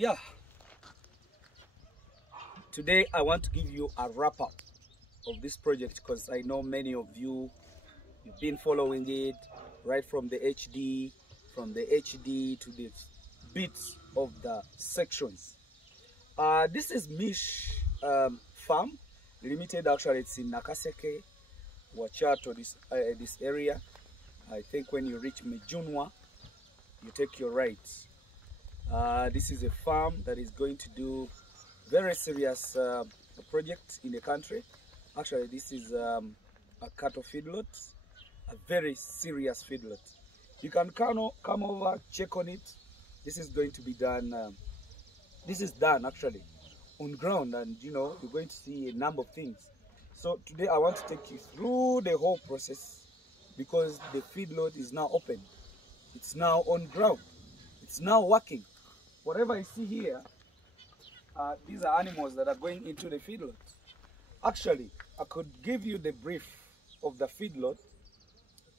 Yeah, today I want to give you a wrap up of this project because I know many of you've been following it right from the HD to the bits of the sections. This is Mish Farm Limited. Actually, it's in Nakaseke, Wachato, this area. I think when you reach Mejunwa, you take your right. This is a farm that is going to do very serious project in the country. Actually, this is a cattle feedlot, a very serious feedlot. You can come over, check on it. This is going to be done. This is done actually on ground, and you know you're going to see a number of things. So today I want to take you through the whole process because the feedlot is now open. It's now on ground. It's now working. Whatever you see here, these are animals that are going into the feedlot. Actually, I could give you the brief of the feedlot.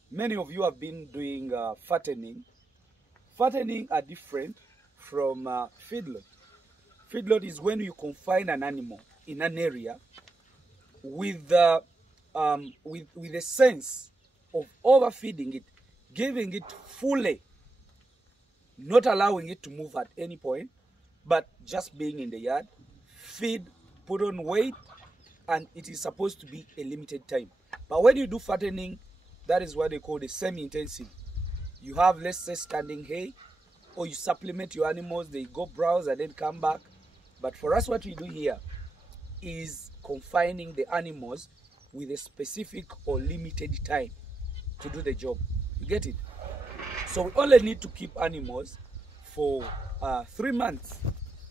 Many of you have been doing fattening. Fattening are different from feedlot. Feedlot is when you confine an animal in an area with a sense of overfeeding it, giving it fully, not allowing it to move at any point, but just being in the yard, feed, put on weight, and it is supposed to be a limited time. But when you do fattening, that is what they call the semi-intensive. You have, let's say, standing hay, or you supplement your animals, they go browse and then come back. But for us, what we do here is confining the animals with a specific or limited time to do the job. You get it? So we only need to keep animals for 3 months,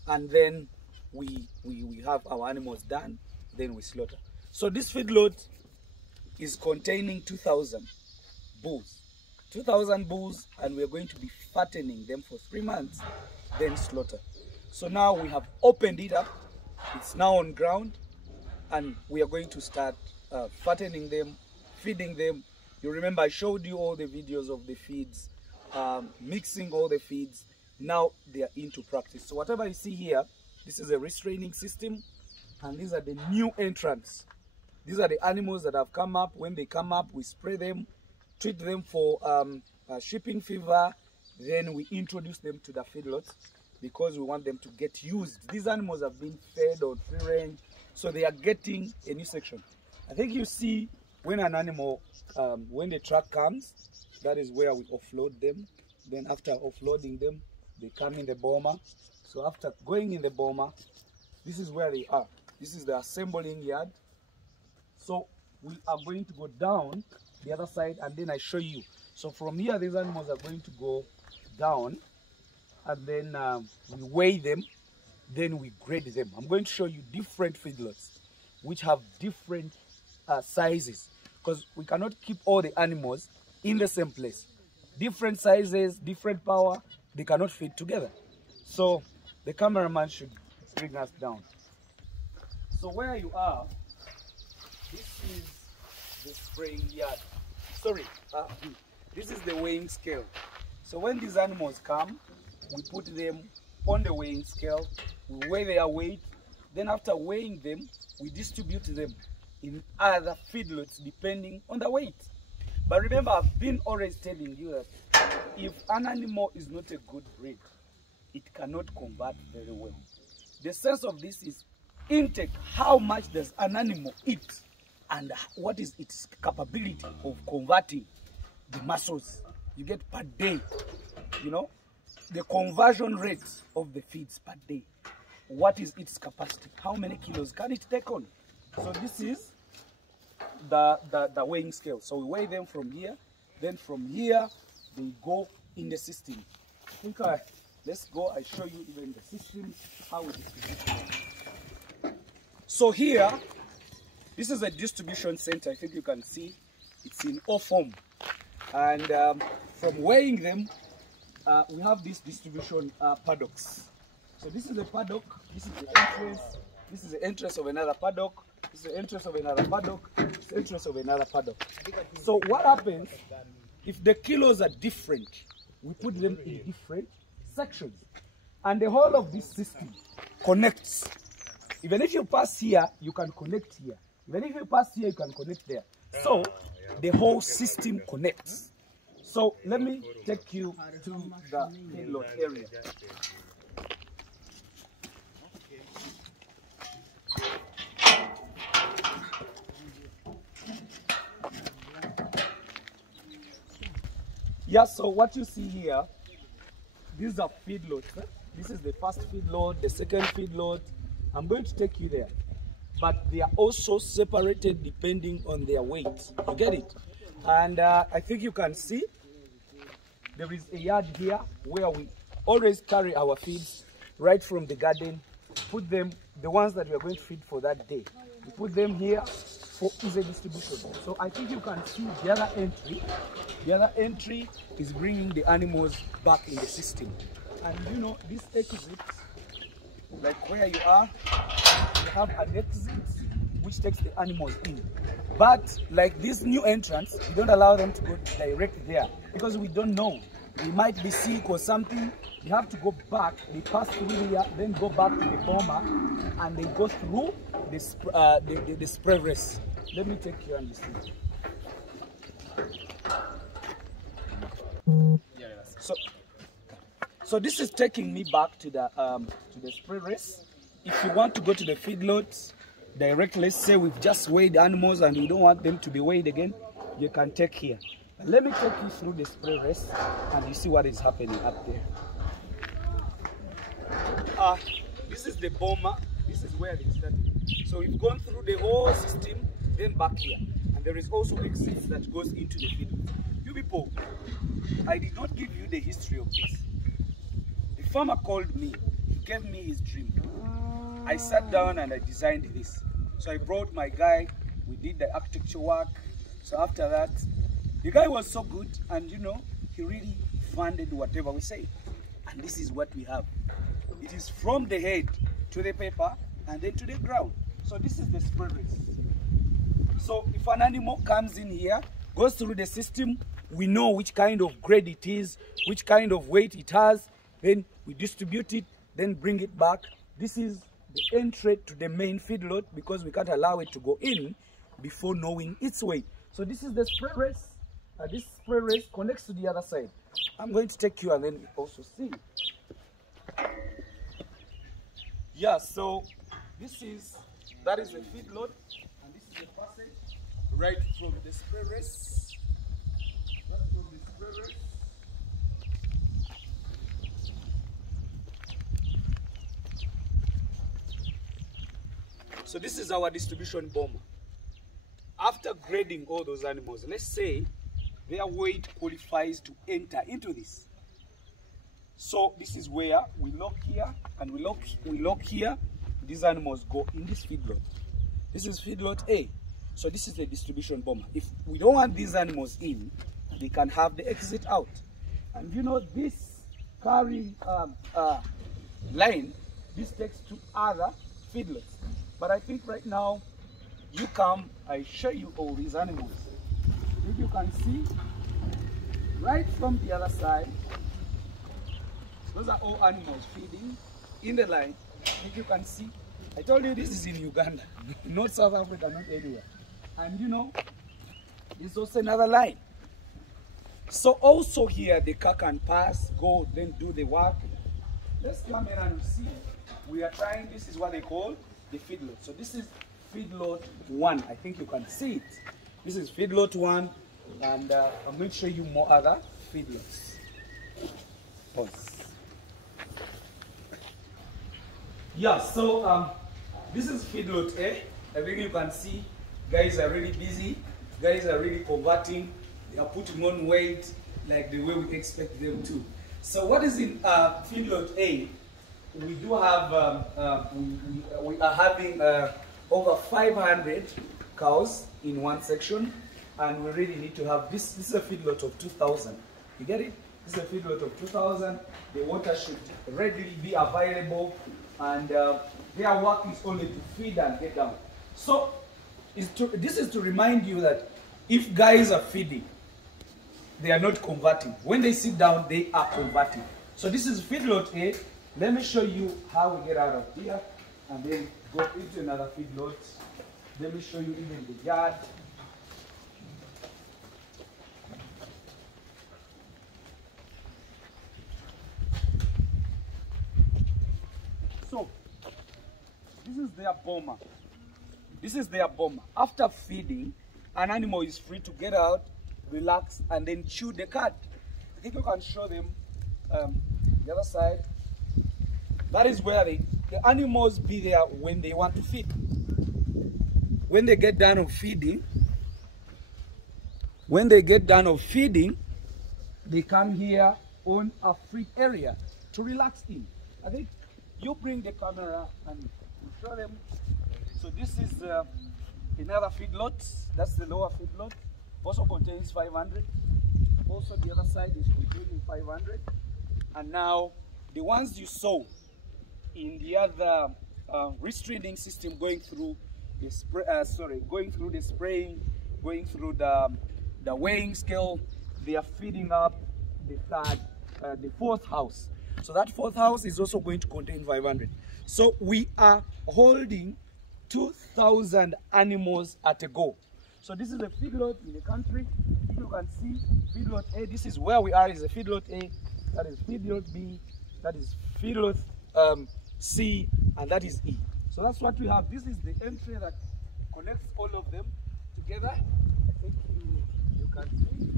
and then we have our animals done, then we slaughter. So this feedlot is containing 2,000 bulls. 2,000 bulls, and we're going to be fattening them for 3 months, then slaughter. So now we have opened it up. It's now on ground, and we are going to start fattening them, feeding them. You remember I showed you all the videos of the feeds, mixing all the feeds. Now they are into practice. So whatever you see here, this is a restraining system, and these are the new entrants. These are the animals that have come up. When they come up, we spray them, treat them for shipping fever, then we introduce them to the feedlot because we want them to get used. These animals have been fed on free range, so they are getting a new section. I think you see when an animal, when the truck comes, that is where we offload them. Then after offloading them, they come in the boma. So after going in the boma, this is where they are. This is the assembling yard. So we are going to go down the other side, and then I show you. So from here, these animals are going to go down, and then we weigh them, then we grade them. I'm going to show you different feedlots which have different sizes, because we cannot keep all the animals in the same place. Different sizes, different power, they cannot fit together. So the cameraman should bring us down. So where you are, this is the spraying yard. Sorry, this is the weighing scale. So when these animals come, we put them on the weighing scale, we weigh their weight, then after weighing them, we distribute them in other feedlots depending on the weight. But remember, I've been always telling you that if an animal is not a good breed, it cannot convert very well. The sense of this is intake. How much does an animal eat, and what is its capability of converting the muscles you get per day? You know, the conversion rate of the feeds per day. What is its capacity? How many kilos can it take on? So this is the weighing scale. So we weigh them from here. Then from here, they go in the system. I think let's go. I show you even the system, how it is. So here, this is a distribution center. I think you can see it's in O form. And from weighing them, we have this distribution paddocks. So this is the paddock, this is the entrance, this is the entrance of another paddock, this is the entrance of another paddock, this is the entrance of another paddock. So what happens, if the kilos are different, we put them in different sections. And the whole of this system connects. Even if you pass here, you can connect here. Even if you pass here, you can connect there. So the whole system connects. So let me take you to the feedlot area. Yeah, so what you see here, these are feedlots. This is the first feedlot, the second feedlot. I'm going to take you there. But they are also separated depending on their weight. You get it? And I think you can see there is a yard here where we always carry our feeds right from the garden, put them, the ones that we are going to feed for that day. We put them here for easy distribution. So I think you can see the other entry. The other entry is bringing the animals back in the system. And you know, this exit, like where you are, you have an exit which takes the animals in. But like this new entrance, we don't allow them to go direct there because we don't know. They might be sick or something. They have to go back. They pass through here, then go back to the boma, and they go through the spray race. Let me take you and you see. So this is taking me back to the spray race. If you want to go to the feedlot direct, let's say we've just weighed animals and we don't want them to be weighed again, you can take here. But let me take you through the spray race and you see what is happening up there. This is the boma. This is where they started. So we've gone through the whole system, then back here. And there is also exits that goes into the feedlot. You people, I did not give you the history of this. The farmer called me, he gave me his dream. I sat down and I designed this. So I brought my guy, we did the architecture work. So after that, the guy was so good and you know, he really funded whatever we say. And this is what we have. It is from the head to the paper and then to the ground. So this is the spray race. So if an animal comes in here, goes through the system, we know which kind of grade it is, which kind of weight it has, then we distribute it, then bring it back. This is the entry to the main feedlot because we can't allow it to go in before knowing its weight. So this is the spray race. This spray race connects to the other side. I'm going to take you and then also see. Yeah, so that is the feedlot and this is the passage right from the spray race. Right from the spray race. So this is our distribution boma. After grading all those animals, let's say their weight qualifies to enter into this. So this is where we lock here and we lock here. These animals go in this feedlot. This is feedlot A. So this is the distribution boma. If we don't want these animals in, they can have the exit out. And you know this carrying line, this takes to other feedlots. But I think right now, you come, I show you all these animals. If you can see, right from the other side, those are all animals feeding in the line. If you can see, I told you this is in Uganda, not South Africa, not anywhere. And you know, there's also another line. So also here, the car can pass, go, then do the work. Let's come in and see. We are trying, this is what they call the feedlot. So this is feedlot 1. I think you can see it. This is feedlot 1, and I'm going to show you more other feedlots. Pause. Yeah, so this is feedlot A. I think you can see guys are really busy. Guys are really converting. They are putting on weight like the way we expect them to. So what is in feedlot A? We do have, we are having over 500 cows in one section, and we really need to have this. This is a feedlot of 2,000. You get it? This is a feedlot of 2,000. The water should readily be available, and their work is only to feed and get down. So this is to remind you that if guys are feeding, they are not converting. When they sit down, they are converting. So this is feedlot A. Let me show you how we get out of here and then go into another feedlot. Let me show you even the yard. So, this is their boma. This is their boma. After feeding, an animal is free to get out, relax, and then chew the cud. I think you can show them the other side. That is where the animals be there when they want to feed. When they get done of feeding, they come here on a free area to relax in. I think you bring the camera and show them. So this is another feedlot. That's the lower feedlot. Also contains 500. Also the other side is containing 500. And now the ones you saw in the other restraining system going through the going through the spraying, going through the weighing scale, they are feeding up the fourth house. So that fourth house is also going to contain 500. So we are holding 2,000 animals at a go. So this is a feedlot in the country. If you can see feedlot A, this is where we are, is a feedlot A, that is feedlot B, that is feedlot C, and that is E. So that's what we have. This is the entry that connects all of them together. I think you can see.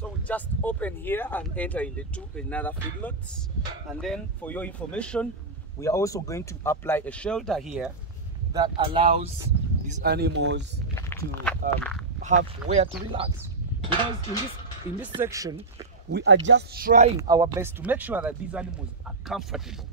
So we just open here and enter in another feedlot. And then for your information, we are also going to apply a shelter here that allows these animals to have where to relax. Because in this section, we are just trying our best to make sure that these animals are comfortable.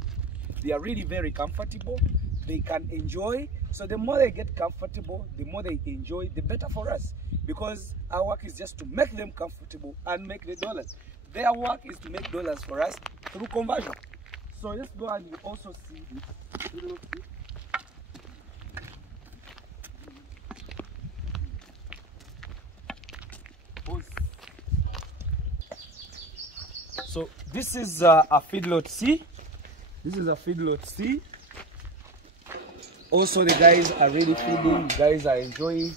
They are really very comfortable. They can enjoy. So the more they get comfortable, the more they enjoy, the better for us. Because our work is just to make them comfortable and make the dollars. Their work is to make dollars for us through conversion. So let's go and you also see this. So this is a feedlot C. This is a feedlot C. Also the guys are really feeding, you guys are enjoying.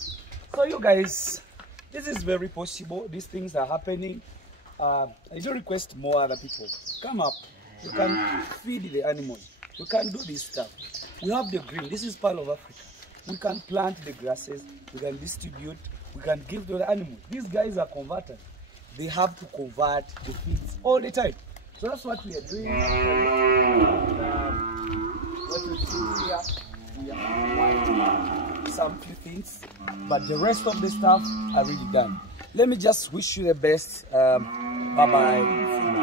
So you guys, this is very possible. These things are happening. I do request more other people. Come up. You can feed the animals. We can do this stuff. We have the green. This is part of Africa. We can plant the grasses. We can distribute. We can give to the animals. These guys are converters. They have to convert the feeds all the time. So that's what we are doing. What you see here, we are some few things, but the rest of the stuff are really done. Let me just wish you the best. Bye-bye.